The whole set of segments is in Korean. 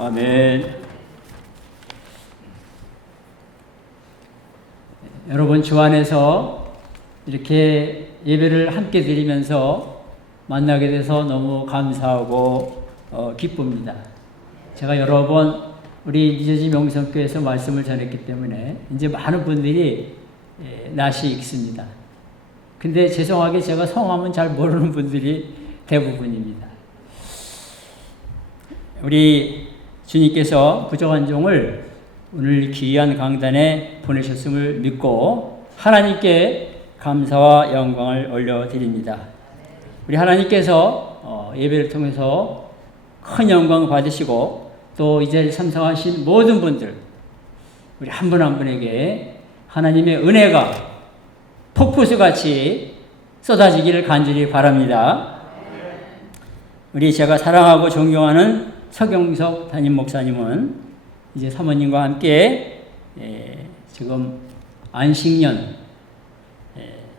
아멘. 여러분 주 안에서 이렇게 예배를 함께 드리면서 만나게 돼서 너무 감사하고 기쁩니다. 제가 여러 번 우리 니저지 명성교회에서 말씀을 전했기 때문에 이제 많은 분들이 낯이 익습니다. 근데 죄송하게 제가 성함은 잘 모르는 분들이 대부분입니다. 우리 주님께서 부족한 종을 오늘 귀한 강단에 보내셨음을 믿고 하나님께 감사와 영광을 올려드립니다. 우리 하나님께서 예배를 통해서 큰 영광 받으시고 또 이 자리에 참석하신 모든 분들 우리 한 분 한 분에게 하나님의 은혜가 폭포수같이 쏟아지기를 간절히 바랍니다. 우리 제가 사랑하고 존경하는 서경석 담임 목사님은 이제 사모님과 함께 지금 안식년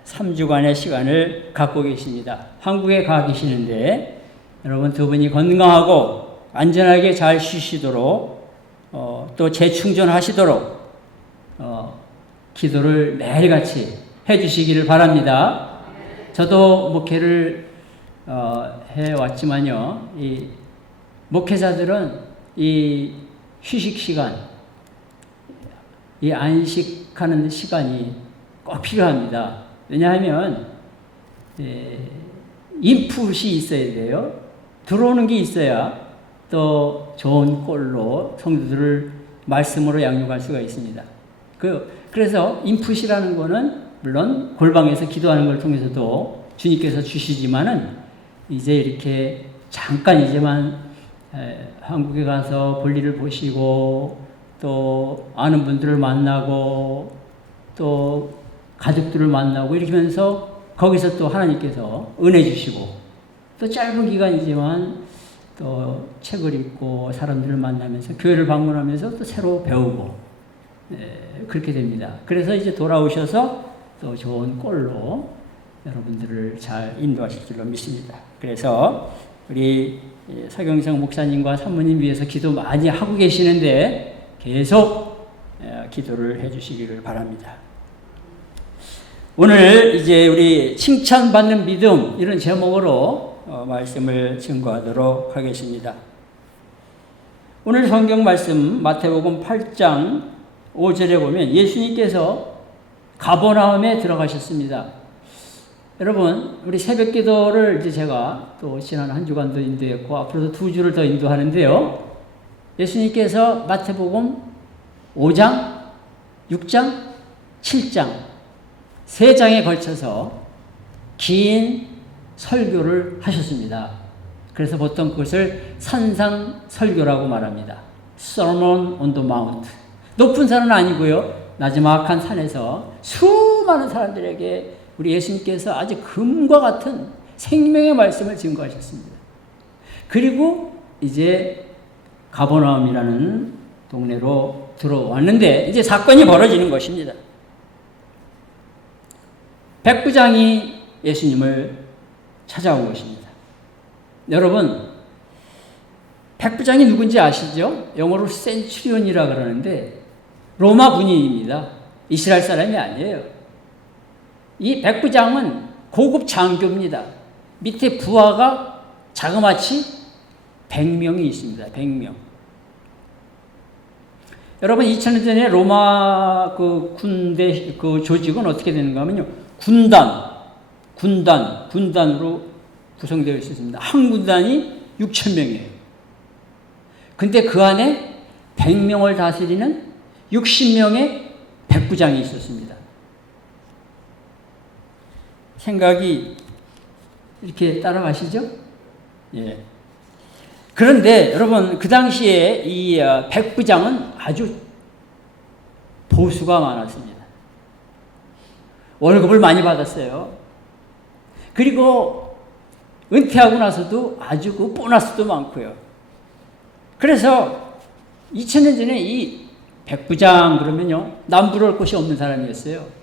3주간의 시간을 갖고 계십니다. 한국에 가 계시는데 여러분 두 분이 건강하고 안전하게 잘 쉬시도록 또 재충전하시도록 기도를 매일같이 해주시기를 바랍니다. 저도 목회를 해왔지만요, 이 목회자들은 이 휴식 시간, 이 안식하는 시간이 꼭 필요합니다. 왜냐하면 인풋이 있어야 돼요. 들어오는 게 있어야 또 좋은 꼴로 성도들을 말씀으로 양육할 수가 있습니다. 그래서 인풋이라는 거는 물론 골방에서 기도하는 걸 통해서도 주님께서 주시지만은 이제 이렇게 잠깐 이제만 한국에 가서 볼일을 보시고 또 아는 분들을 만나고 또 가족들을 만나고 이렇게 하면서 거기서 또 하나님께서 은혜 주시고 또 짧은 기간이지만 또 책을 읽고 사람들을 만나면서 교회를 방문하면서 또 새로 배우고 그렇게 됩니다. 그래서 이제 돌아오셔서 또 좋은 꼴로 여러분들을 잘 인도하실 줄로 믿습니다. 그래서 우리 서경성 목사님과 사모님 위해서 기도 많이 하고 계시는데 계속 기도를 해주시기를 바랍니다. 오늘 이제 우리 칭찬받는 믿음 이런 제목으로 말씀을 증거하도록 하겠습니다. 오늘 성경 말씀 마태복음 8장 5절에 보면 예수님께서 가버나움에 들어가셨습니다. 여러분, 우리 새벽 기도를 이제 제가 또 지난 한 주간도 인도했고 앞으로도 2주를 더 인도하는데요. 예수님께서 마태복음 5장, 6장, 7장 3장에 걸쳐서 긴 설교를 하셨습니다. 그래서 보통 그것을 산상 설교라고 말합니다. Sermon on the Mount. 높은 산은 아니고요. 나지막한 산에서 수많은 사람들에게 우리 예수님께서 아주 금과 같은 생명의 말씀을 증거하셨습니다. 그리고 이제 가버나움이라는 동네로 들어왔는데 이제 사건이 벌어지는 것입니다. 백부장이 예수님을 찾아온 것입니다. 여러분, 백부장이 누군지 아시죠? 영어로 센츄리온이라 그러는데 로마 군인입니다. 이스라엘 사람이 아니에요. 이 백부장은 고급 장교입니다. 밑에 부하가 자그마치 100명이 있습니다. 100명. 여러분 2000년 전에 로마 그 군대 그 조직은 어떻게 되는가 하면요. 군단으로 구성되어 있었습니다. 한 군단이 6,000명이에요. 근데 그 안에 100명을 다스리는 60명의 백부장이 있었습니다. 생각이 이렇게 따라가시죠? 예. 그런데 여러분 그 당시에 이 백부장은 아주 보수가 많았습니다. 월급을 많이 받았어요. 그리고 은퇴하고 나서도 아주 그 보너스도 많고요. 그래서 2000년 전에 이 백부장 그러면요 남부러울 곳이 없는 사람이었어요.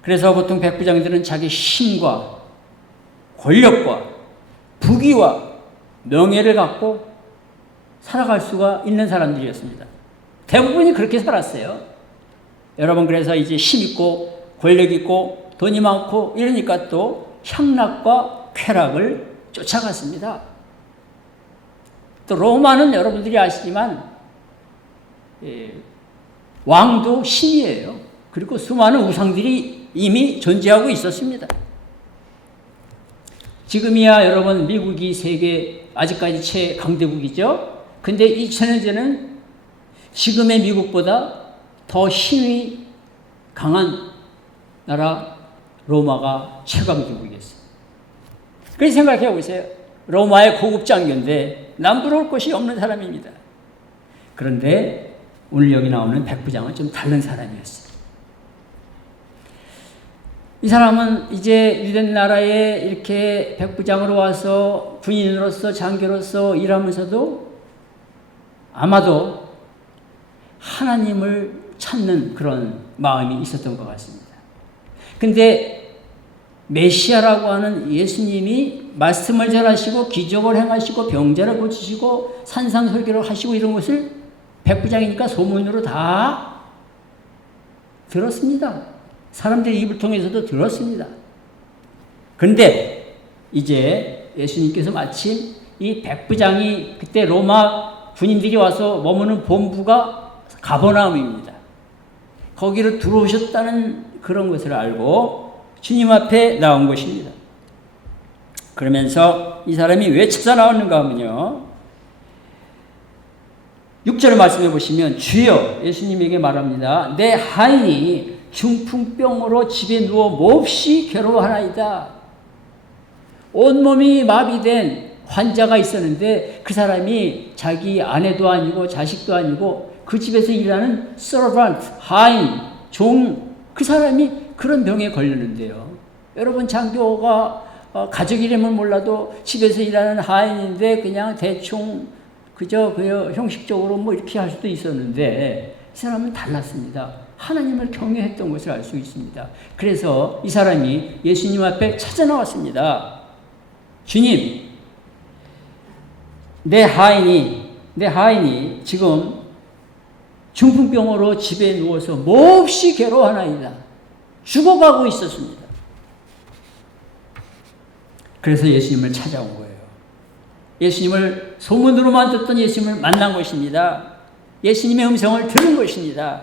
그래서 보통 백부장들은 자기 힘과 권력과 부귀와 명예를 갖고 살아갈 수가 있는 사람들이었습니다. 대부분이 그렇게 살았어요. 여러분, 그래서 이제 힘 있고 권력 있고 돈이 많고 이러니까 또 향락과 쾌락을 쫓아갔습니다. 또 로마는 여러분들이 아시지만 왕도 신이에요. 그리고 수많은 우상들이 이미 존재하고 있었습니다. 지금이야 여러분 미국이 세계 아직까지 최강대국이죠. 근데 2000년 전에는 지금의 미국보다 더 힘이 강한 나라 로마가 최강대국이었어요. 그래서 생각해 보세요. 로마의 고급 장교인데 남부러울 것이 없는 사람입니다. 그런데 오늘 여기 나오는 백부장은 좀 다른 사람이었어요. 이 사람은 이제 유대 나라에 이렇게 백부장으로 와서 군인으로서 장교로서 일하면서도 아마도 하나님을 찾는 그런 마음이 있었던 것 같습니다. 근데 메시아라고 하는 예수님이 말씀을 전하시고 기적을 행하시고 병자를 고치시고 산상설교를 하시고 이런 것을 백부장이니까 소문으로 다 들었습니다. 사람들의 입을 통해서도 들었습니다. 그런데 이제 예수님께서 마침 이 백부장이 그때 로마 군인들이 와서 머무는 본부가 가버나움입니다. 거기로 들어오셨다는 그런 것을 알고 주님 앞에 나온 것입니다. 그러면서 이 사람이 왜 찾아 나왔는가 하면요. 6절 말씀해 보시면 주여 예수님에게 말합니다. 내 하인이 중풍병으로 집에 누워 몹시 괴로워하나이다. 온몸이 마비된 환자가 있었는데 그 사람이 자기 아내도 아니고 자식도 아니고 그 집에서 일하는 서번트, 하인, 종, 그 사람이 그런 병에 걸렸는데요. 여러분 장교가 가족 이름은 몰라도 집에서 일하는 하인인데 그냥 대충 그저 형식적으로 뭐 이렇게 할 수도 있었는데 이 사람은 달랐습니다. 하나님을 경외했던 것을 알 수 있습니다. 그래서 이 사람이 예수님 앞에 찾아 나왔습니다. 주님, 내 하인이 지금 중풍병으로 집에 누워서 몹시 괴로워하나이다. 죽어가고 있었습니다. 그래서 예수님을 찾아온 거예요. 예수님을 소문으로만 듣던 예수님을 만난 것입니다. 예수님의 음성을 들은 것입니다.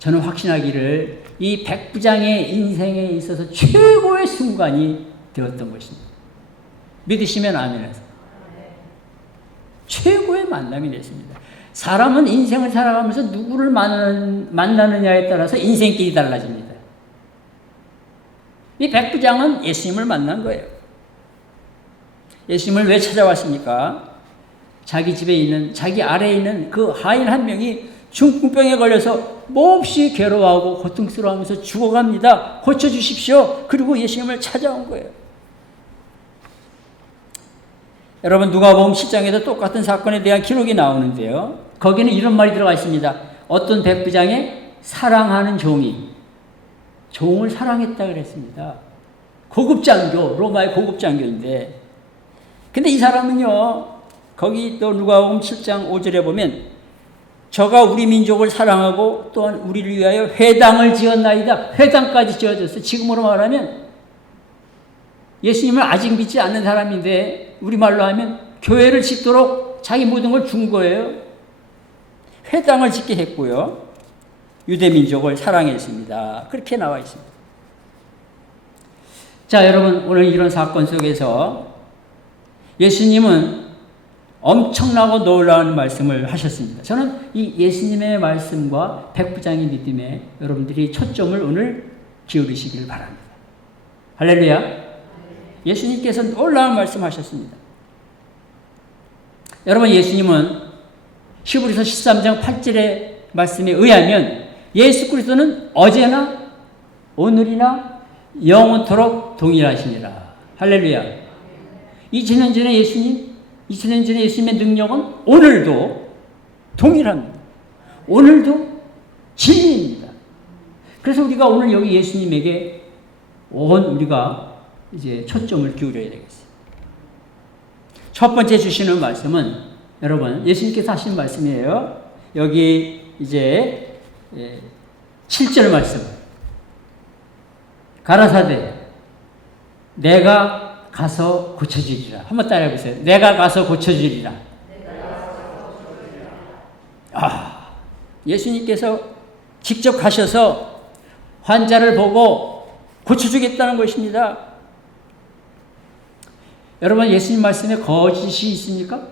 저는 확신하기를 이 백부장의 인생에 있어서 최고의 순간이 되었던 것입니다. 믿으시면 아멘하세요. 최고의 만남이 됐습니다. 사람은 인생을 살아가면서 누구를 만나느냐에 따라서 인생길이 달라집니다. 이 백부장은 예수님을 만난 거예요. 예수님을 왜 찾아왔습니까? 자기 집에 있는, 자기 아래에 있는 그 하인 한 명이 중풍병에 걸려서 몹시 괴로워하고 고통스러워하면서 죽어갑니다. 고쳐주십시오. 그리고 예수님을 찾아온 거예요. 여러분 누가복음 10장에도 똑같은 사건에 대한 기록이 나오는데요. 거기는 이런 말이 들어가 있습니다. 어떤 백부장의 사랑하는 종을 사랑했다 그랬습니다. 고급 장교, 로마의 고급 장교인데 근데 이 사람은요. 거기 또 누가복음 7장 5절에 보면 저가 우리 민족을 사랑하고 또한 우리를 위하여 회당을 지었나이다. 회당까지 지어졌어요. 지금으로 말하면 예수님을 아직 믿지 않는 사람인데 우리말로 하면 교회를 짓도록 자기 모든 걸 준 거예요. 회당을 짓게 했고요. 유대민족을 사랑했습니다. 그렇게 나와 있습니다. 자, 여러분 오늘 이런 사건 속에서 예수님은 엄청나고 놀라운 말씀을 하셨습니다. 저는 이 예수님의 말씀과 백부장의 믿음에 여러분들이 초점을 오늘 기울이시길 바랍니다. 할렐루야. 예수님께서 놀라운 말씀 하셨습니다. 여러분 예수님은 히브리서 13장 8절의 말씀에 의하면 예수 그리스도는 어제나 오늘이나 영원토록 동일하시니라. 할렐루야. 2000년 전에 예수님의 능력은 오늘도 동일합니다. 오늘도 진리입니다. 그래서 우리가 오늘 여기 예수님에게 우리가 이제 초점을 기울여야 되겠어요. 첫 번째 주시는 말씀은 여러분 예수님께서 하신 말씀이에요. 여기 이제 7절 말씀. 가라사대 내가 가서 고쳐주리라. 한번 따라해 보세요. 내가 가서 고쳐주리라. 예수님께서 직접 가셔서 환자를 보고 고쳐주겠다는 것입니다. 여러분 예수님 말씀에 거짓이 있습니까?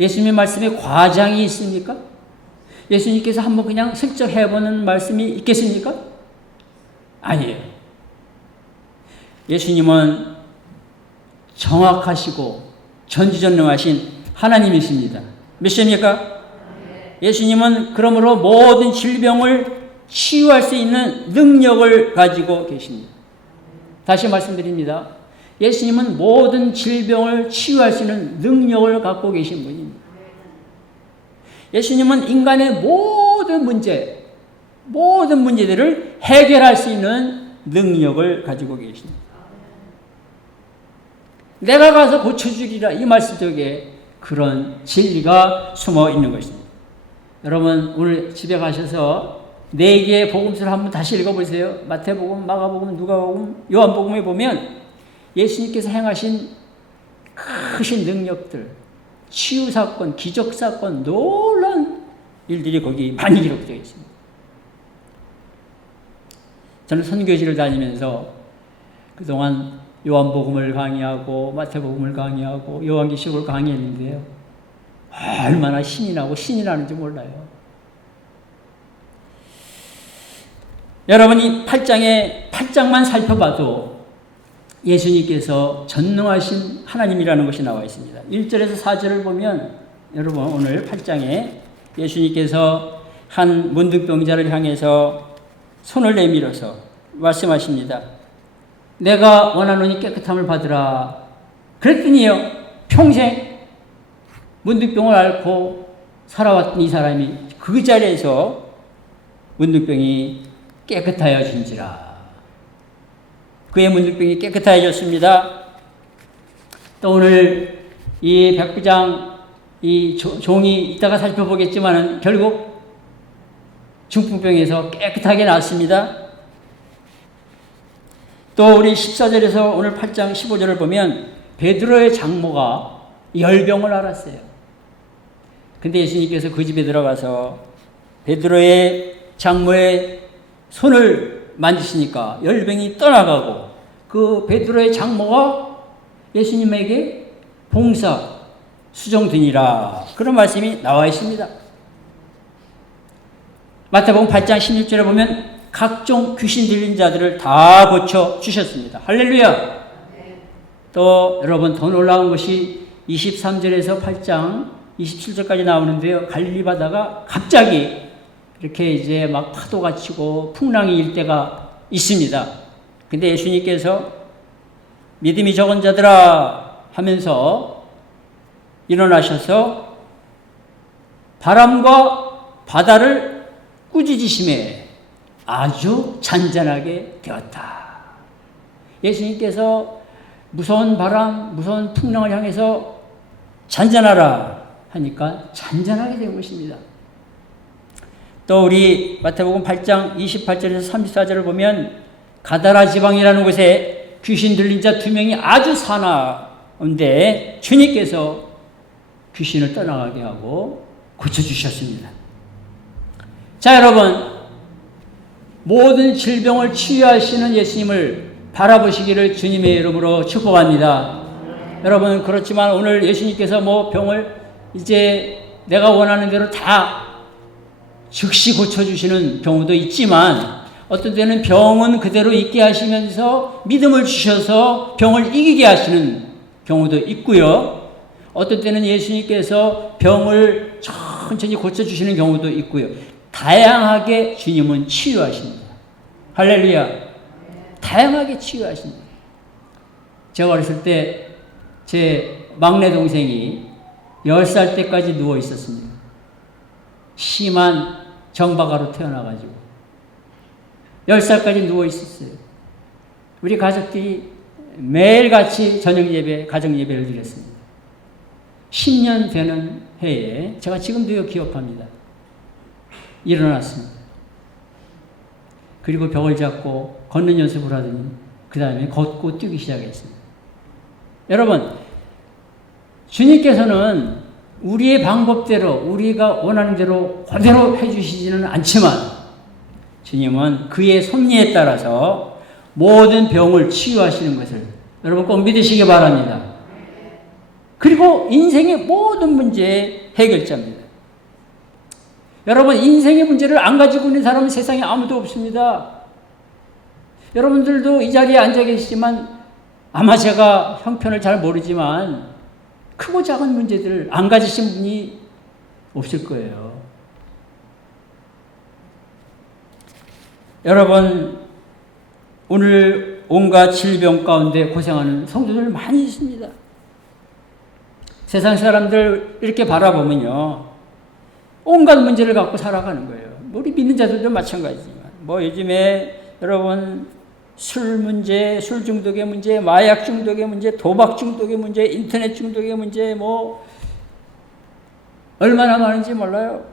예수님 말씀에 과장이 있습니까? 예수님께서 한번 그냥 슬쩍 해보는 말씀이 있겠습니까? 아니에요. 예수님은 정확하시고 전지전능하신 하나님이십니다. 몇 시입니까? 예수님은 그러므로 모든 질병을 치유할 수 있는 능력을 가지고 계십니다. 다시 말씀드립니다. 예수님은 모든 질병을 치유할 수 있는 능력을 갖고 계신 분입니다. 예수님은 인간의 모든 문제들을 해결할 수 있는 능력을 가지고 계십니다. 내가 가서 고쳐주리라 이 말씀 속에 그런 진리가 숨어 있는 것입니다. 여러분 오늘 집에 가셔서 4개의 복음서를 한번 다시 읽어보세요. 마태복음, 마가복음, 누가복음, 요한복음에 보면 예수님께서 행하신 크신 능력들, 치유사건, 기적사건, 놀라운 일들이 거기 많이 기록되어 있습니다. 저는 선교지를 다니면서 그동안 요한복음을 강의하고 마태복음을 강의하고 요한계시록을 강의했는데요. 얼마나 신이 나고 신이 나는지 몰라요. 여러분이 8장만 살펴봐도 예수님께서 전능하신 하나님이라는 것이 나와 있습니다. 1절에서 4절을 보면 여러분 오늘 8장에 예수님께서 한 문둥병자를 향해서 손을 내밀어서 말씀하십니다. 내가 원하노니 깨끗함을 받으라. 그랬더니요 평생 문둥병을 앓고 살아왔던 이 사람이 그 자리에서 문둥병이 깨끗하여진지라. 그의 문둥병이 깨끗하여졌습니다. 또 오늘 이 백부장 이 종이 이따가 살펴보겠지만 결국 중풍병에서 깨끗하게 나왔습니다. 또 우리 14절에서 오늘 8장 15절을 보면 베드로의 장모가 열병을 앓았어요. 근데 예수님께서 그 집에 들어가서 베드로의 장모의 손을 만지시니까 열병이 떠나가고 그 베드로의 장모가 예수님에게 봉사 수정되니라. 그런 말씀이 나와 있습니다. 마태복음 8장 16절에 보면 각종 귀신 들린 자들을 다 고쳐 주셨습니다. 할렐루야. 또 여러분 더 놀라운 것이 23절에서 8장 27절까지 나오는데요. 갈릴리 바다가 갑자기 이렇게 이제 막 파도가 치고 풍랑이 일 때가 있습니다. 근데 예수님께서 믿음이 적은 자들아 하면서 일어나셔서 바람과 바다를 꾸짖으심에 아주 잔잔하게 되었다. 예수님께서 무서운 바람, 무서운 풍랑을 향해서 잔잔하라 하니까 잔잔하게 된 것입니다. 또 우리 마태복음 8장 28절에서 34절을 보면 가다라 지방이라는 곳에 귀신 들린 자 2명이 아주 사나운데 주님께서 귀신을 떠나가게 하고 고쳐주셨습니다. 자 여러분, 모든 질병을 치유하시는 예수님을 바라보시기를 주님의 이름으로 축복합니다. 여러분 그렇지만 오늘 예수님께서 뭐 병을 이제 내가 원하는 대로 다 즉시 고쳐주시는 경우도 있지만 어떤 때는 병은 그대로 있게 하시면서 믿음을 주셔서 병을 이기게 하시는 경우도 있고요. 어떤 때는 예수님께서 병을 천천히 고쳐주시는 경우도 있고요. 다양하게 주님은 치유하십니다. 할렐루야. 다양하게 치유하십니다. 제가 어렸을 때 제 막내 동생이 10살 때까지 누워 있었습니다. 심한 정박아로 태어나가지고 10살까지 누워 있었어요. 우리 가족들이 매일같이 저녁 예배, 가정 예배를 드렸습니다. 10년 되는 해에 제가 지금도 기억합니다. 일어났습니다. 그리고 벽을 잡고 걷는 연습을 하더니 그 다음에 걷고 뛰기 시작했습니다. 여러분, 주님께서는 우리의 방법대로 우리가 원하는 대로 그대로 해주시지는 않지만 주님은 그의 섭리에 따라서 모든 병을 치유하시는 것을 여러분 꼭 믿으시기 바랍니다. 그리고 인생의 모든 문제의 해결자입니다. 여러분, 인생의 문제를 안 가지고 있는 사람은 세상에 아무도 없습니다. 여러분들도 이 자리에 앉아 계시지만 아마 제가 형편을 잘 모르지만 크고 작은 문제들을 안 가지신 분이 없을 거예요. 여러분, 오늘 온갖 질병 가운데 고생하는 성도들 많이 있습니다. 세상 사람들 이렇게 바라보면요, 온갖 문제를 갖고 살아가는 거예요. 우리 믿는 자들도 마찬가지지만 요즘에 여러분 술 문제, 술 중독의 문제, 마약 중독의 문제, 도박 중독의 문제, 인터넷 중독의 문제 얼마나 많은지 몰라요.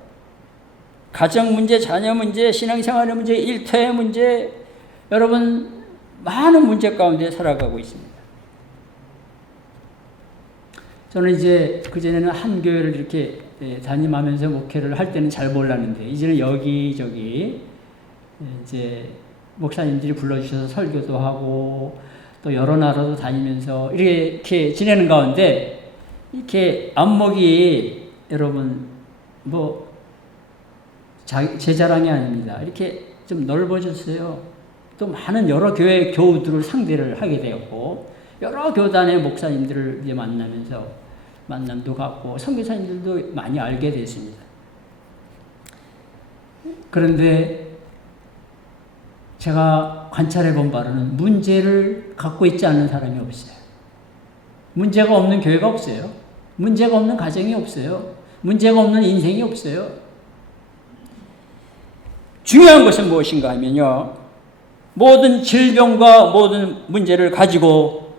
가정 문제, 자녀 문제, 신앙생활의 문제, 일터의 문제, 여러분 많은 문제 가운데 살아가고 있습니다. 저는 이제 그전에는 한 교회를 이렇게 담임하면서 목회를 할 때는 잘 몰랐는데 이제는 여기저기 이제 목사님들이 불러주셔서 설교도 하고 또 여러 나라도 다니면서 이렇게 지내는 가운데 이렇게 안목이 여러분 제 자랑이 아닙니다. 이렇게 좀 넓어졌어요. 또 많은 여러 교회 교우들을 상대를 하게 되었고 여러 교단의 목사님들을 이제 만나면서 만남도 갖고 선교사님들도 많이 알게 됐습니다. 그런데 제가 관찰해 본 바로는 문제를 갖고 있지 않는 사람이 없어요. 문제가 없는 교회가 없어요. 문제가 없는 가정이 없어요. 문제가 없는 인생이 없어요. 중요한 것은 무엇인가 하면요, 모든 질병과 모든 문제를 가지고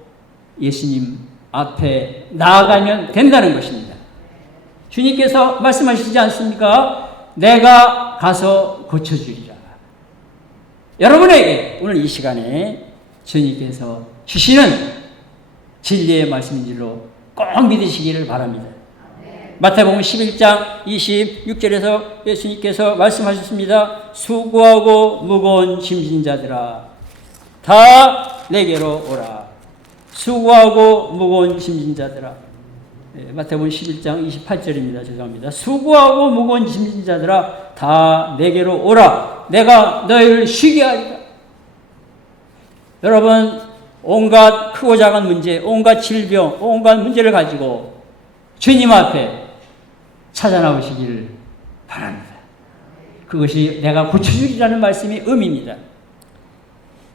예수님 앞에 나아가면 된다는 것입니다. 주님께서 말씀하시지 않습니까? 내가 가서 고쳐주리라. 여러분에게 오늘 이 시간에 주님께서 주시는 진리의 말씀인 줄로 꼭 믿으시기를 바랍니다. 마태복음 11장 26절에서 예수님께서 말씀하셨습니다. 수고하고 무거운 짐진 자들아 다 내게로 오라. 수고하고 무거운 짐진 자들아. 마태복음 11장 28절입니다. 죄송합니다. 수고하고 무거운 짐진 자들아 다 내게로 오라. 내가 너희를 쉬게 하리라. 여러분, 온갖 크고 작은 문제, 온갖 질병, 온갖 문제를 가지고 주님 앞에 찾아 나오시기를 바랍니다. 그것이 내가 고쳐주리라는 말씀이 의미입니다.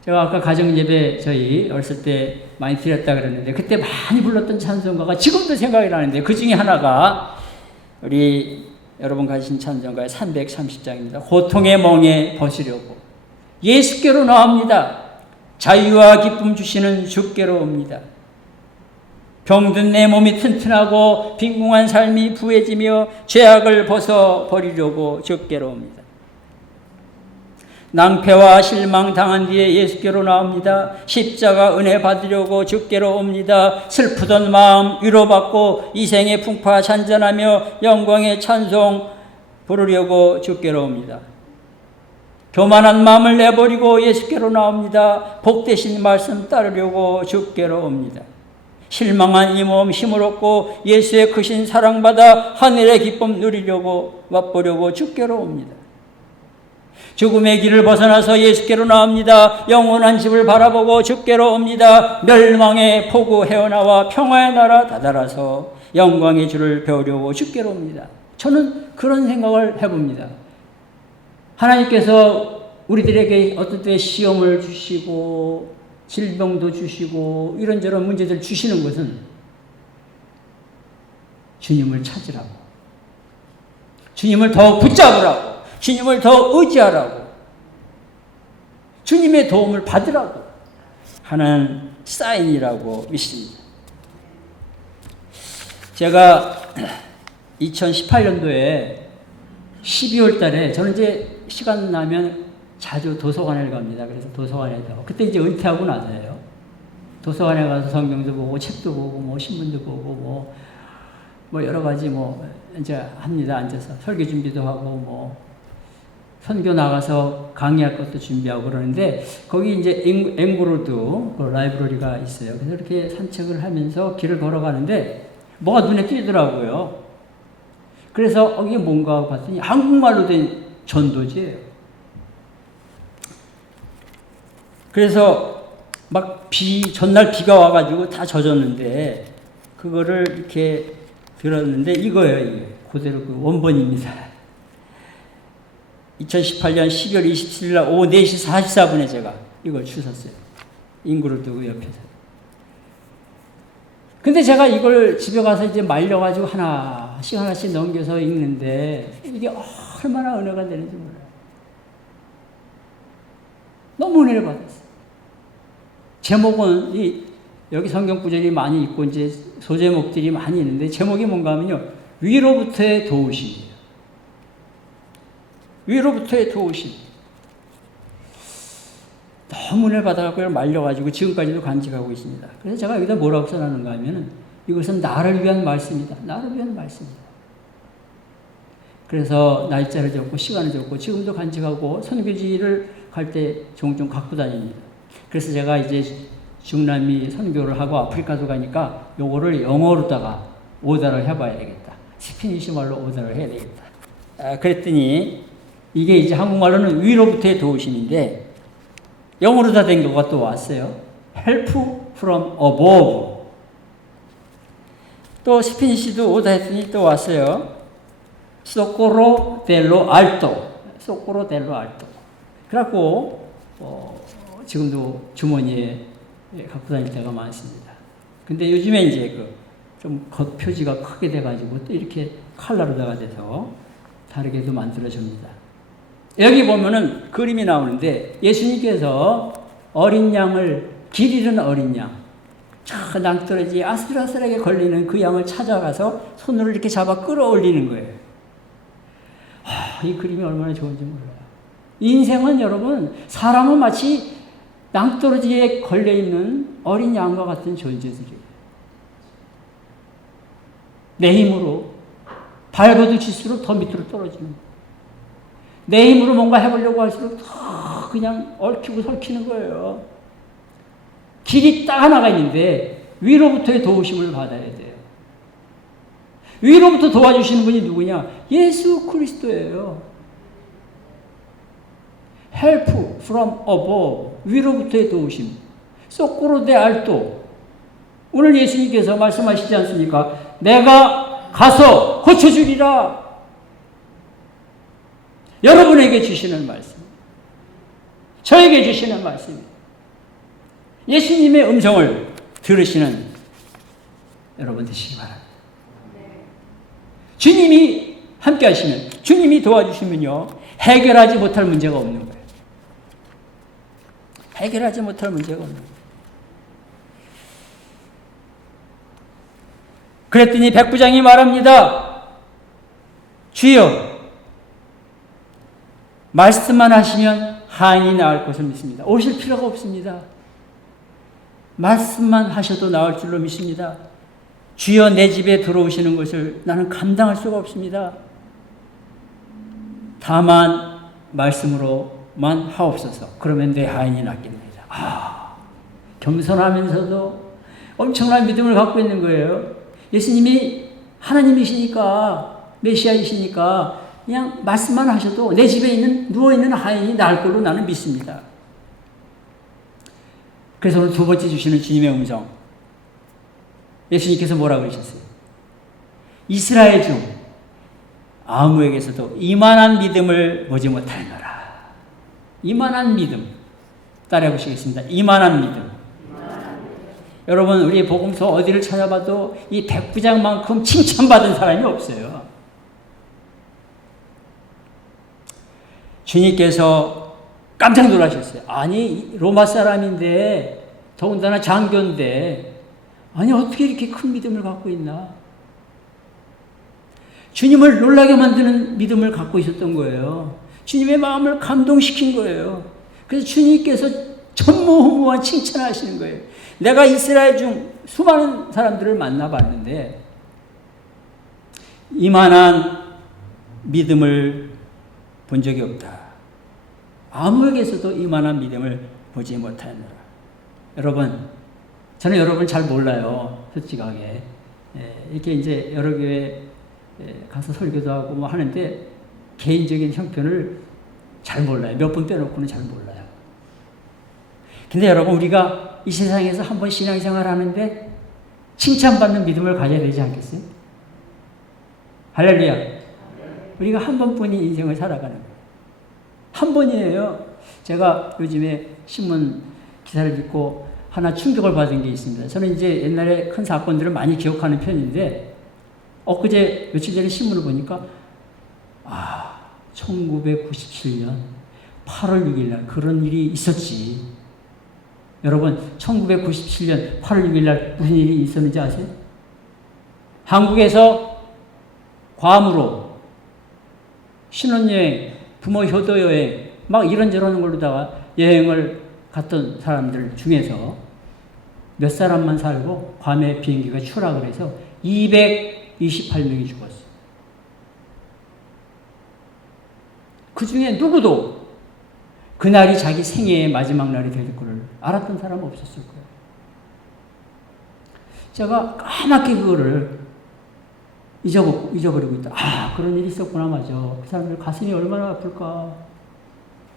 제가 아까 가정예배 저희 어렸을 때 많이 드렸다 그랬는데 그때 많이 불렀던 찬송가가 지금도 생각이 나는데 그 중에 하나가 우리 여러분 가진 찬송가의 330장입니다. 고통의 멍에 벗으려고 예수께로 나옵니다. 자유와 기쁨 주시는 주께로 옵니다. 병든 내 몸이 튼튼하고 빈궁한 삶이 부해지며 죄악을 벗어버리려고 주께로 옵니다. 낭패와 실망 당한 뒤에 예수께로 나옵니다. 십자가 은혜 받으려고 주께로 옵니다. 슬프던 마음 위로받고 이생의 풍파 잔잔하며 영광의 찬송 부르려고 주께로 옵니다. 교만한 마음을 내버리고 예수께로 나옵니다. 복되신 말씀 따르려고 주께로 옵니다. 실망한 이 몸 힘을 얻고 예수의 크신 사랑받아 하늘의 기쁨 누리려고 맛보려고 주께로 옵니다. 죽음의 길을 벗어나서 예수께로 나옵니다. 영원한 집을 바라보고 주께로 옵니다. 멸망의 폭우 헤어나와 평화의 나라 다다라서 영광의 주를 배우려고 주께로 옵니다. 저는 그런 생각을 해봅니다. 하나님께서 우리들에게 어떤 때 시험을 주시고 질병도 주시고 이런저런 문제들 주시는 것은 주님을 찾으라고, 주님을 더 붙잡으라고, 주님을 더 의지하라고, 주님의 도움을 받으라고, 하는 사인이라고 믿습니다. 제가 2018년도에 12월 달에 저는 이제 시간 나면 자주 도서관에 갑니다. 그래서 도서관에서 그때 이제 은퇴하고 나서요. 도서관에 가서 성경도 보고 책도 보고 뭐 신문도 보고 뭐 여러 가지 뭐 이제 합니다. 앉아서 설교 준비도 하고 뭐 선교 나가서 강의할 것도 준비하고 그러는데 거기 이제 앵그로드 그 라이브러리가 있어요. 그래서 이렇게 산책을 하면서 길을 걸어가는데 뭐가 눈에 띄더라고요. 그래서 이게 뭔가 하고 봤더니 한국말로 된 전도지예요. 그래서 막 전날 비가 와가지고 다 젖었는데 그거를 이렇게 들었는데 이거예요. 이게 그대로 그 원본입니다. 2018년 12월 27일 날 오후 4시 44분에 제가 이걸 주웠어요. 인구를 두고 옆에서. 근데 제가 이걸 집에 가서 이제 말려가지고 하나씩 넘겨서 읽는데 이게 얼마나 은혜가 되는지 몰라요. 너무 은혜를 받았어요. 제목은 여기 성경 구절이 많이 있고 이제 소제목들이 많이 있는데 제목이 뭔가 하면요. 위로부터의 도우심이에요. 위로부터의 도우심. 너무 은혜를 받아갖고 말려가지고 지금까지도 간직하고 있습니다. 그래서 제가 여기다 뭐라고 써놨는가 하면은 이것은 나를 위한 말씀이다. 나를 위한 말씀이다. 그래서 날짜를 적고 시간을 적고 지금도 간직하고 선교지를 갈 때 종종 갖고 다닙니다. 그래서 제가 이제 중남미 선교를 하고 아프리카도 가니까 요거를 영어로다가 오더를 해봐야 되겠다. 스페니시 말로 오더를 해야 되겠다. 그랬더니 이게 이제 한국말로는 위로부터의 도우심인데 영어로 다 된 거가 또 왔어요. Help from above. 또 스페니시도 오다 했더니 또 왔어요. Socorro dello alto. Socorro dello alto. 그래갖고 지금도 주머니에 갖고 다닐 때가 많습니다. 근데 요즘에 이제 좀 겉표지가 크게 돼가지고 또 이렇게 칼라로다가 돼서 다르게도 만들어집니다. 여기 보면은 그림이 나오는데 예수님께서 어린 양을 길 잃은 어린 양, 낭떠러지 아슬아슬하게 걸리는 그 양을 찾아가서 손으로 이렇게 잡아 끌어올리는 거예요. 이 그림이 얼마나 좋은지 몰라요. 인생은 여러분 사람은 마치 낭떠러지에 걸려있는 어린 양과 같은 존재들이에요. 내 힘으로 밟아두칠수록 더 밑으로 떨어지는 거예요. 내 힘으로 뭔가 해보려고 할수록 더 그냥 얽히고 설키는 거예요. 길이 딱 하나가 있는데 위로부터의 도우심을 받아야 돼요. 위로부터 도와주시는 분이 누구냐? 예수 그리스도예요. Help from above. 위로부터의 도우심. 소코로 데 알토. 오늘 예수님께서 말씀하시지 않습니까? 내가 가서 고쳐주리라. 여러분에게 주시는 말씀. 저에게 주시는 말씀입니다. 예수님의 음성을 들으시는 여러분 되시기 바랍니다. 주님이 함께 하시면, 주님이 도와주시면요, 해결하지 못할 문제가 없는 거예요. 해결하지 못할 문제가 없는 거예요. 그랬더니 백부장이 말합니다. 주여, 말씀만 하시면 하인이 나을 것을 믿습니다. 오실 필요가 없습니다. 말씀만 하셔도 나을 줄로 믿습니다. 주여 내 집에 들어오시는 것을 나는 감당할 수가 없습니다. 다만 말씀으로만 하옵소서. 그러면 내 하인이 낫겠습니다. 겸손하면서도 엄청난 믿음을 갖고 있는 거예요. 예수님이 하나님이시니까, 메시아이시니까 그냥 말씀만 하셔도 내 집에 있는 누워있는 하인이 나을 걸로 나는 믿습니다. 그래서 오늘 두 번째 주시는 주님의 음성. 예수님께서 뭐라고 그러셨어요? 이스라엘 중 아무에게서도 이만한 믿음을 보지 못하노라. 이만한 믿음. 따라해 보시겠습니다. 이만한 믿음. 여러분, 우리 복음서 어디를 찾아봐도 이 백부장만큼 칭찬받은 사람이 없어요. 주님께서 깜짝 놀라셨어요. 아니, 로마 사람인데 더군다나 장교인데 아니 어떻게 이렇게 큰 믿음을 갖고 있나? 주님을 놀라게 만드는 믿음을 갖고 있었던 거예요. 주님의 마음을 감동시킨 거예요. 그래서 주님께서 전무후무한 칭찬을 하시는 거예요. 내가 이스라엘 중 수많은 사람들을 만나봤는데 이만한 믿음을 본 적이 없다. 아무에게서도 이만한 믿음을 보지 못하였노라. 여러분, 저는 여러분 잘 몰라요. 솔직하게. 이렇게 이제 여러 교회 가서 설교도 하고 뭐 하는데 개인적인 형편을 잘 몰라요. 몇 분 빼놓고는 잘 몰라요. 근데 여러분, 우리가 이 세상에서 한번 신앙생활 하는데 칭찬받는 믿음을 가져야 되지 않겠어요? 할렐루야. 우리가 한 번뿐인 인생을 살아가는 거예요. 한 번이에요. 제가 요즘에 신문 기사를 읽고 하나 충격을 받은 게 있습니다. 저는 이제 옛날에 큰 사건들을 많이 기억하는 편인데 엊그제 며칠 전에 신문을 보니까 1997년 8월 6일 날 그런 일이 있었지. 여러분, 1997년 8월 6일 날 무슨 일이 있었는지 아세요? 한국에서 괌으로 신혼여행, 부모 효도여행 막 이런저런 걸로다가 여행을 갔던 사람들 중에서 몇 사람만 살고 괌에 비행기가 추락을 해서 228명이 죽었어요. 그 중에 누구도 그날이 자기 생애의 마지막 날이 될 거를 알았던 사람은 없었을 거예요. 제가 까맣게 그거를 잊어버리고 있다. 그런 일이 있었구나, 맞아. 그 사람들 가슴이 얼마나 아플까.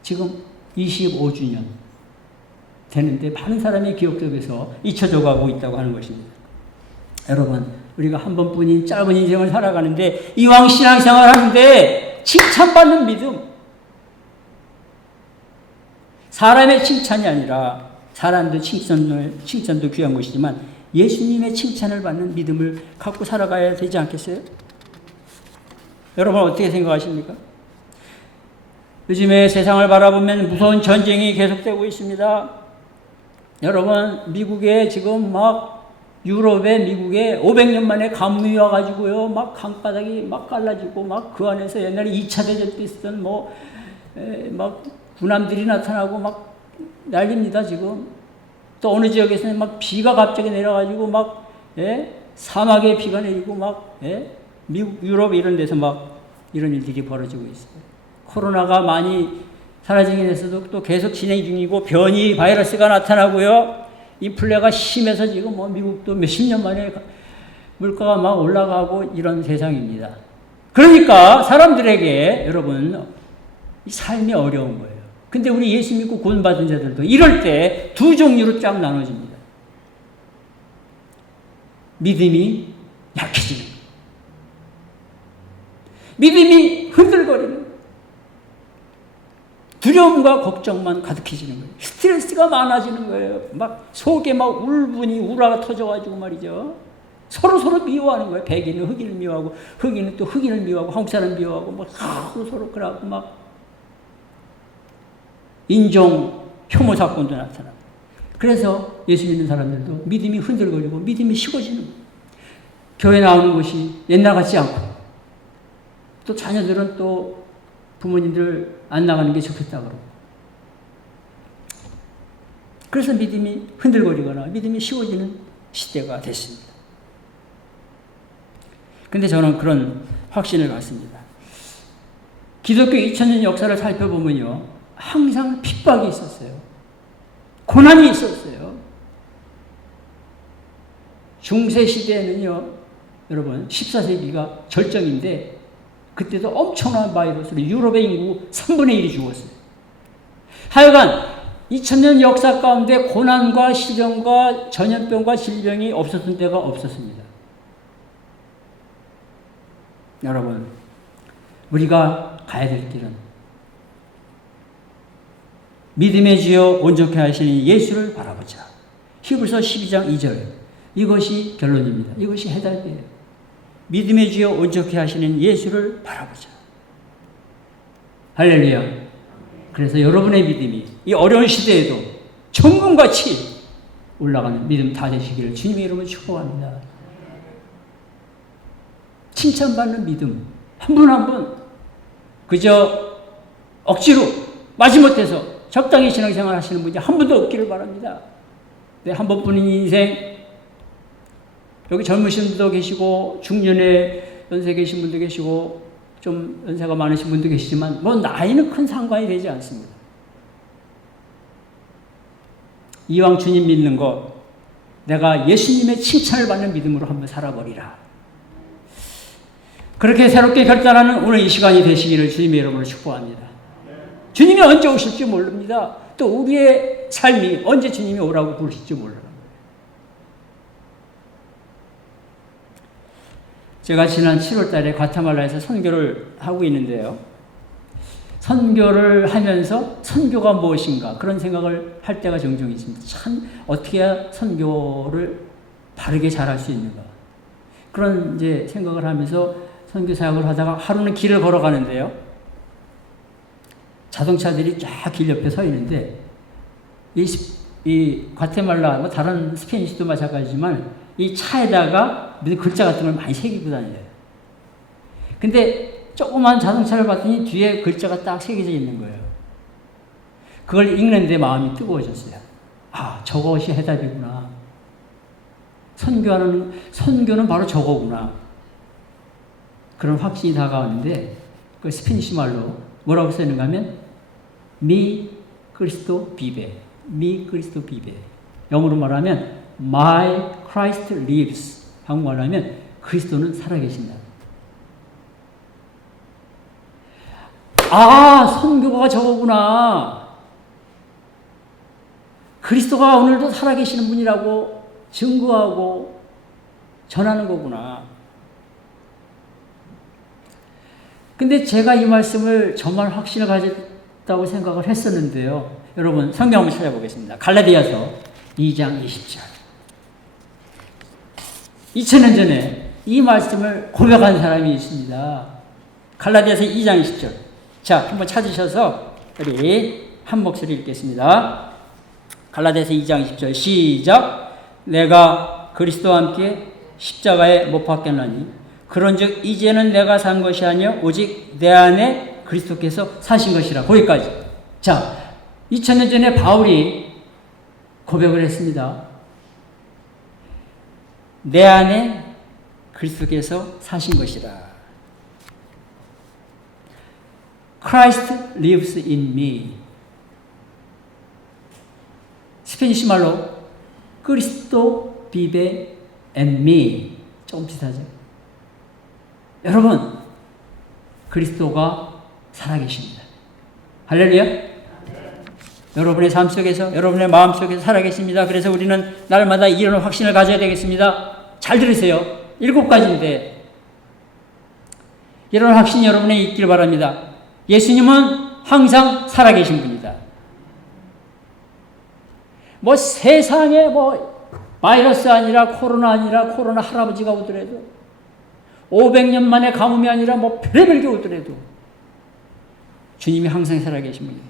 지금 25주년 되는데 많은 사람이 기억 속에서 잊혀져 가고 있다고 하는 것입니다. 여러분, 우리가 한 번뿐인 짧은 인생을 살아가는데 이왕 신앙생활 하는데 칭찬받는 믿음. 사람의 칭찬이 아니라 사람도 칭찬도 귀한 것이지만 예수님의 칭찬을 받는 믿음을 갖고 살아가야 되지 않겠어요? 여러분 어떻게 생각하십니까? 요즘에 세상을 바라보면 무서운 전쟁이 계속되고 있습니다. 여러분, 미국에 지금 막 유럽에 미국에 500년 만에 가뭄이 와가지고요, 막 강바닥이 막 갈라지고 막 그 안에서 옛날에 2차 대전 때 있었던 막 군함들이 나타나고 막 난립니다, 지금. 또 어느 지역에서는 막 비가 갑자기 내려가지고 막, 사막에 비가 내리고 막, 미국, 유럽 이런 데서 막 이런 일들이 벌어지고 있어요. 코로나가 많이 사라지긴 했어도 또 계속 진행 중이고 변이 바이러스가 나타나고요. 인플레가 심해서 지금 뭐 미국도 몇십 년 만에 물가가 막 올라가고 이런 세상입니다. 그러니까 사람들에게 여러분, 이 삶이 어려운 거예요. 근데 우리 예수 믿고 구원받은 자들도 이럴 때 두 종류로 쫙 나눠집니다. 믿음이 약해지는 거예요. 믿음이 흔들거리는 거예요. 두려움과 걱정만 가득해지는 거예요. 스트레스가 많아지는 거예요. 막 속에 막 울분이 우라가 터져가지고 말이죠. 서로 미워하는 거예요. 백인은 흑인을 미워하고 흑인은 또 흑인을 미워하고 한국 사람 미워하고 막 서로 그러고 막 인종 혐오 사건도 나타나고. 그래서 예수 믿는 사람들도 믿음이 흔들거리고 믿음이 식어지는 거예요. 교회 나오는 것이 옛날 같지 않고 또 자녀들은 또 부모님들 안 나가는 게 좋겠다 그러고. 그래서 믿음이 흔들거리거나 믿음이 식어지는 시대가 됐습니다. 근데 저는 그런 확신을 갖습니다. 기독교 2000년 역사를 살펴보면요, 항상 핍박이 있었어요. 고난이 있었어요. 중세 시대에는요, 여러분 14세기가 절정인데 그때도 엄청난 바이러스로 유럽의 인구 3분의 1이 죽었어요. 하여간 2000년 역사 가운데 고난과 시련과 전염병과 질병이 없었던 때가 없었습니다. 여러분, 우리가 가야 될 길은 믿음의 주여 온전케 하시는 예수를 바라보자. 히브리서 12장 2절. 이것이 결론입니다. 이것이 해답이에요. 믿음의 주여 온전케 하시는 예수를 바라보자. 할렐루야. 그래서 여러분의 믿음이 이 어려운 시대에도 정금같이 올라가는 믿음 다 되시기를 주님의 이름으로 축복합니다. 칭찬받는 믿음 한 분 한 분 그저 억지로 마지못해서 적당히 신앙생활 하시는 분이 한 분도 없기를 바랍니다. 네, 한 번뿐인 인생 여기 젊으신 분도 계시고 중년에 연세 계신 분도 계시고 좀 연세가 많으신 분도 계시지만 뭐 나이는 큰 상관이 되지 않습니다. 이왕 주님 믿는 것 내가 예수님의 칭찬을 받는 믿음으로 한번 살아버리라. 그렇게 새롭게 결단하는 오늘 이 시간이 되시기를 주님의 이름으로 축복합니다. 주님이 언제 오실지 모릅니다. 또 우리의 삶이 언제 주님이 오라고 부르실지 몰라요. 제가 지난 7월 달에 과테말라에서 선교를 하고 있는데요. 선교를 하면서 선교가 무엇인가 그런 생각을 할 때가 종종 있습니다. 참 어떻게 해야 선교를 바르게 잘할 수 있는가 그런 이제 생각을 하면서 선교 사역을 하다가 하루는 길을 걸어가는데요. 자동차들이 쫙 길 옆에 서 있는데 이 과테말라 뭐 다른 스페인시도 마찬가지지만 이 차에다가 글자 같은 걸 많이 새기고 다녀요. 근데 조그만 자동차를 봤더니 뒤에 글자가 딱 새겨져 있는 거예요. 그걸 읽는데 마음이 뜨거워졌어요. 아, 저것이 해답이구나. 선교는 바로 저거구나. 그런 확신이 다가왔는데 그 스페니시 말로 뭐라고 써있는가 하면 미 그리스도 비베, 미 그리스도 비베. 영어로 말하면 My Christ lives. 한국말로 하면 그리스도는 살아계신다. 아, 선교가 저거구나. 그리스도가 오늘도 살아계시는 분이라고 증거하고 전하는 거구나. 근데 제가 이 말씀을 정말 확신을 가졌다고 생각을 했었는데요. 여러분 성경 한번 찾아보겠습니다. 갈라디아서 2장 20절. 2000년 전에 이 말씀을 고백한 사람이 있습니다. 갈라디아서 2장 20절. 자, 한번 찾으셔서 우리 한 목소리 읽겠습니다. 갈라디아서 2장 20절 시작. 내가 그리스도와 함께 십자가에 못 박혔나니 그런즉 이제는 내가 산 것이 아니요 오직 내 안에 그리스도께서 사신 것이라. 거기까지. 자, 2000년 전에 바울이 고백을 했습니다. 내 안에 그리스도께서 사신 것이라. Christ lives in me. 스페니시 말로 그리스도 비베 en me. 조금 비슷하죠. 여러분, 그리스도가 살아계십니다. 할렐루야. 여러분의 삶 속에서, 여러분의 마음 속에서 살아계십니다. 그래서 우리는 날마다 이런 확신을 가져야 되겠습니다. 잘 들으세요. 7가지인데 이런 확신이 여러분에 있길 바랍니다. 예수님은 항상 살아계신 분이다. 뭐 세상에 뭐 바이러스 아니라 코로나 아니라 코로나 할아버지가 오더라도 500년 만에 가뭄이 아니라 뭐 별의별 게 오더라도 주님이 항상 살아계신 분이에요.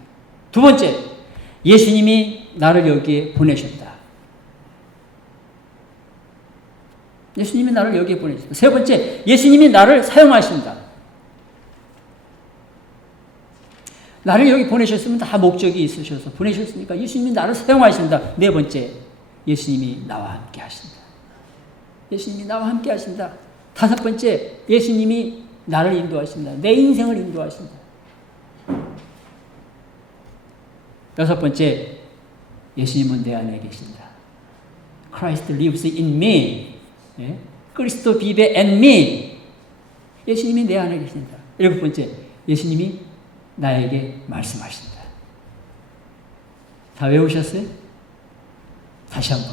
두 번째, 예수님이 나를 여기에 보내셨다. 예수님이 나를 여기에 보내셨다. 세 번째, 예수님이 나를 사용하신다. 나를 여기 보내셨으면 다 목적이 있으셔서 보내셨으니까 예수님이 나를 사용하신다. 네 번째, 예수님이 나와 함께 하신다. 예수님이 나와 함께 하신다. 다섯 번째, 예수님이 나를 인도하신다. 내 인생을 인도하신다. 여섯 번째, 예수님은 내 안에 계신다. Christ lives in me. 예? 그리스도 비베 en me. 예수님이 내 안에 계신다. 일곱 번째, 예수님이 나에게 말씀하신다. 다 외우셨어요? 다시 한번.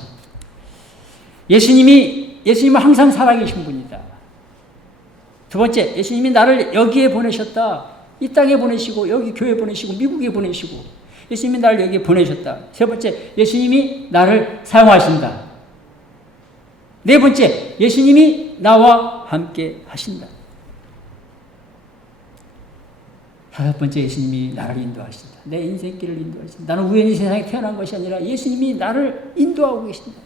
예수님은 항상 살아계신 분이다. 두 번째, 예수님이 나를 여기에 보내셨다. 이 땅에 보내시고 여기 교회 보내시고 미국에 보내시고 예수님이 나를 여기에 보내셨다. 세 번째, 예수님이 나를 사용하신다. 네 번째, 예수님이 나와 함께 하신다. 다섯 번째, 예수님이 나를 인도하신다. 내 인생길을 인도하신다. 나는 우연히 세상에 태어난 것이 아니라 예수님이 나를 인도하고 계신다.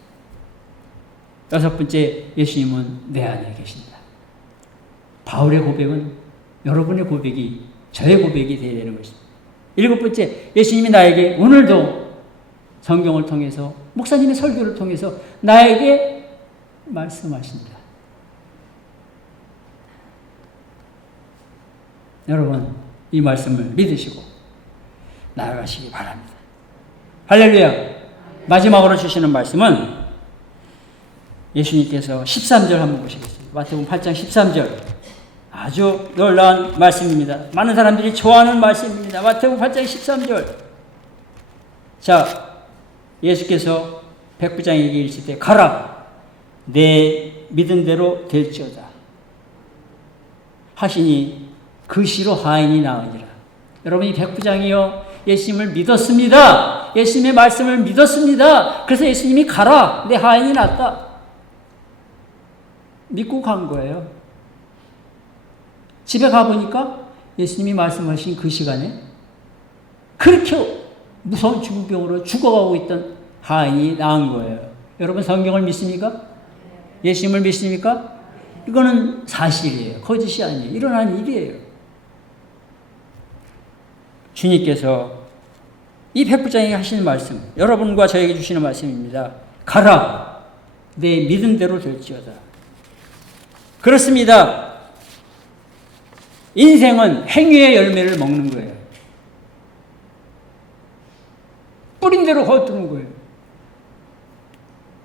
여섯 번째, 예수님은 내 안에 계신다. 바울의 고백은 여러분의 고백이 저의 고백이 되어야 되는 것입니다. 일곱 번째, 예수님이 나에게 오늘도 성경을 통해서 목사님의 설교를 통해서 나에게 말씀하신다. 여러분, 이 말씀을 믿으시고 나아가시기 바랍니다. 할렐루야. 마지막으로 주시는 말씀은 예수님께서 13절 한번 보시겠습니다. 마태복음 8장 13절. 아주 놀라운 말씀입니다. 많은 사람들이 좋아하는 말씀입니다. 마태복음 8장 13절. 자, 예수께서 백부장에게 이르실 때 가라, 내 믿은 대로 될지어다 하시니 그 시로 하인이 나으니라. 여러분, 이 백부장이요, 예수님을 믿었습니다. 예수님의 말씀을 믿었습니다. 그래서 예수님이 가라, 내 하인이 낫다. 믿고 간 거예요. 집에 가보니까 예수님이 말씀하신 그 시간에 그렇게 무서운 중병으로 죽어가고 있던 하인이 나은 거예요. 여러분, 성경을 믿습니까? 예수님을 믿습니까? 이거는 사실이에요. 거짓이 아니에요. 일어난 일이에요. 주님께서 이 백부장에게 하시는 말씀, 여러분과 저에게 주시는 말씀입니다. 가라, 내 믿은 대로 될지어다. 그렇습니다. 인생은 행위의 열매를 먹는 거예요. 뿌린 대로 거두는 거예요.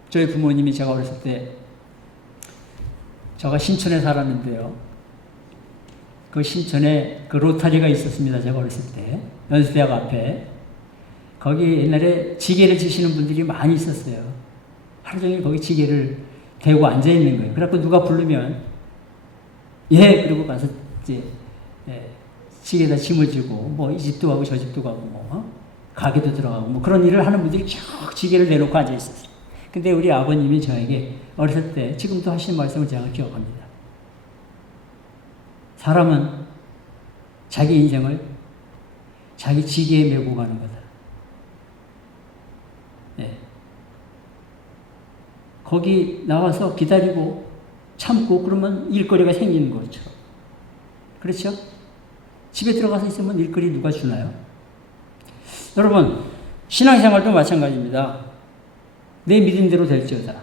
저희 부모님이 제가 어렸을 때, 제가 신촌에 살았는데요. 그 신촌에 그 로타리가 있었습니다. 제가 어렸을 때. 연수대학 앞에. 거기 옛날에 지게를 지시는 분들이 많이 있었어요. 하루 종일 거기 지게를 대고 앉아있는 거예요. 그래갖고 누가 부르면, 예! 그러고 가서 이제, 지게에다 짐을 지고, 뭐 이 집도 가고 저 집도 가고, 뭐, 가게도 들어가고, 뭐 그런 일을 하는 분들이 쭉 지게를 내놓고 앉아있었어요. 근데 우리 아버님이 저에게 어렸을 때, 지금도 하시는 말씀을 제가 기억합니다. 사람은 자기 인생을 자기 지게에 메고 가는 거다. 네. 거기 나와서 기다리고 참고 그러면 일거리가 생기는 거죠. 그렇죠? 집에 들어가서 있으면 일거리 누가 주나요? 여러분, 신앙생활도 마찬가지입니다. 내 믿은 대로 될지어다.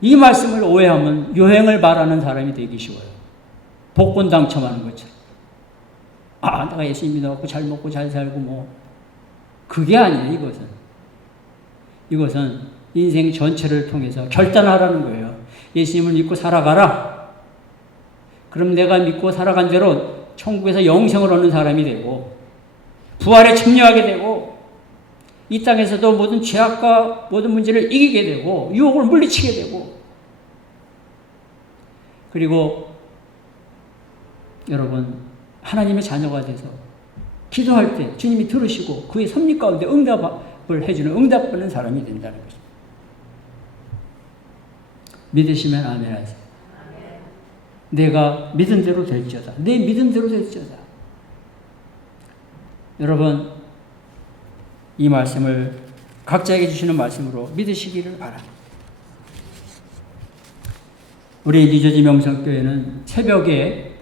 이 말씀을 오해하면 요행을 말하는 사람이 되기 쉬워요. 복권 당첨하는 것처럼. 아, 내가 예수님 믿어갖고 잘 먹고 잘 살고 뭐. 그게 아니에요, 이것은. 이것은 인생 전체를 통해서 결단하라는 거예요. 예수님을 믿고 살아가라. 그럼 내가 믿고 살아간 대로 천국에서 영생을 얻는 사람이 되고, 부활에 참여하게 되고, 이 땅에서도 모든 죄악과 모든 문제를 이기게 되고, 유혹을 물리치게 되고, 그리고 여러분, 하나님의 자녀가 돼서 기도할 때 주님이 들으시고 그의 섭리 가운데 응답을 해주는 응답받는 사람이 된다는 것입니다. 믿으시면 아멘 하세요. 내가 믿은 대로 될지어다. 내 믿은 대로 될지어다. 여러분, 이 말씀을 각자에게 주시는 말씀으로 믿으시기를 바랍니다. 우리 뉴저지 명성교회는 새벽에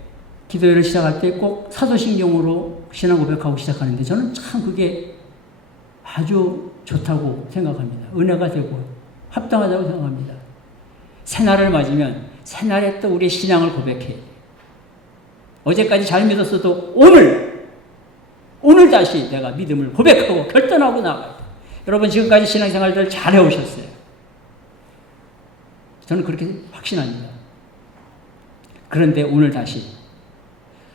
기도회를 시작할 때 꼭 사도신경으로 신앙 고백하고 시작하는데 저는 참 그게 아주 좋다고 생각합니다. 은혜가 되고 합당하다고 생각합니다. 새날을 맞으면 새날에 또 우리의 신앙을 고백해야 돼요. 어제까지 잘 믿었어도 오늘 다시 내가 믿음을 고백하고 결단하고 나가요. 여러분, 지금까지 신앙생활들 잘 해오셨어요. 저는 그렇게 확신합니다. 그런데 오늘 다시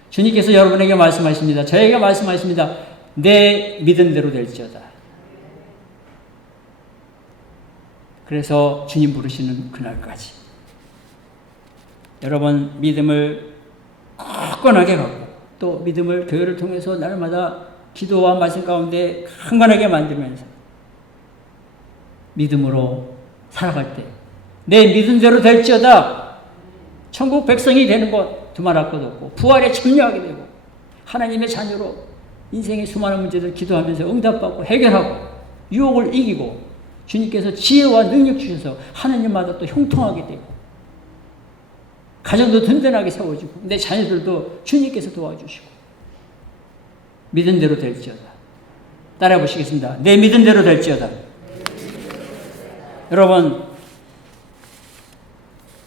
주님께서 여러분에게 말씀하십니다. 저에게 말씀하십니다. 내 믿은 대로 될지어다. 그래서 주님 부르시는 그날까지 여러분 믿음을 굳건하게 갖고 또 믿음을 교회를 통해서 날마다 기도와 말씀 가운데 강건하게 만들면서 믿음으로 살아갈 때 내 믿은 대로 될지어다. 천국 백성이 되는 것 두말할 것 없고 부활에 참여하게 되고 하나님의 자녀로 인생의 수많은 문제들 기도하면서 응답받고 해결하고 유혹을 이기고 주님께서 지혜와 능력 주셔서 하나님마다 또 형통하게 되고 가정도 든든하게 세워주고 내 자녀들도 주님께서 도와주시고 믿은 대로 될지어다. 따라해 보시겠습니다. 내 믿은 대로 될지어다. 여러분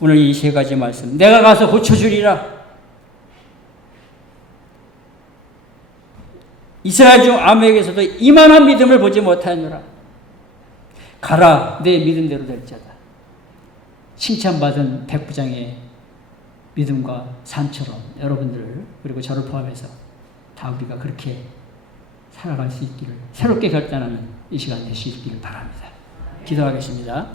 오늘 이 세 가지 말씀 내가 가서 고쳐주리라. 이스라엘 중 아무에게서도 이만한 믿음을 보지 못하였노라. 가라 내 믿은 대로 될지어다. 칭찬받은 백부장의 믿음과 삶처럼 여러분들 그리고 저를 포함해서 다 우리가 그렇게 살아갈 수 있기를 새롭게 결단하는 이 시간 될 수 있기를 바랍니다. 기도하겠습니다.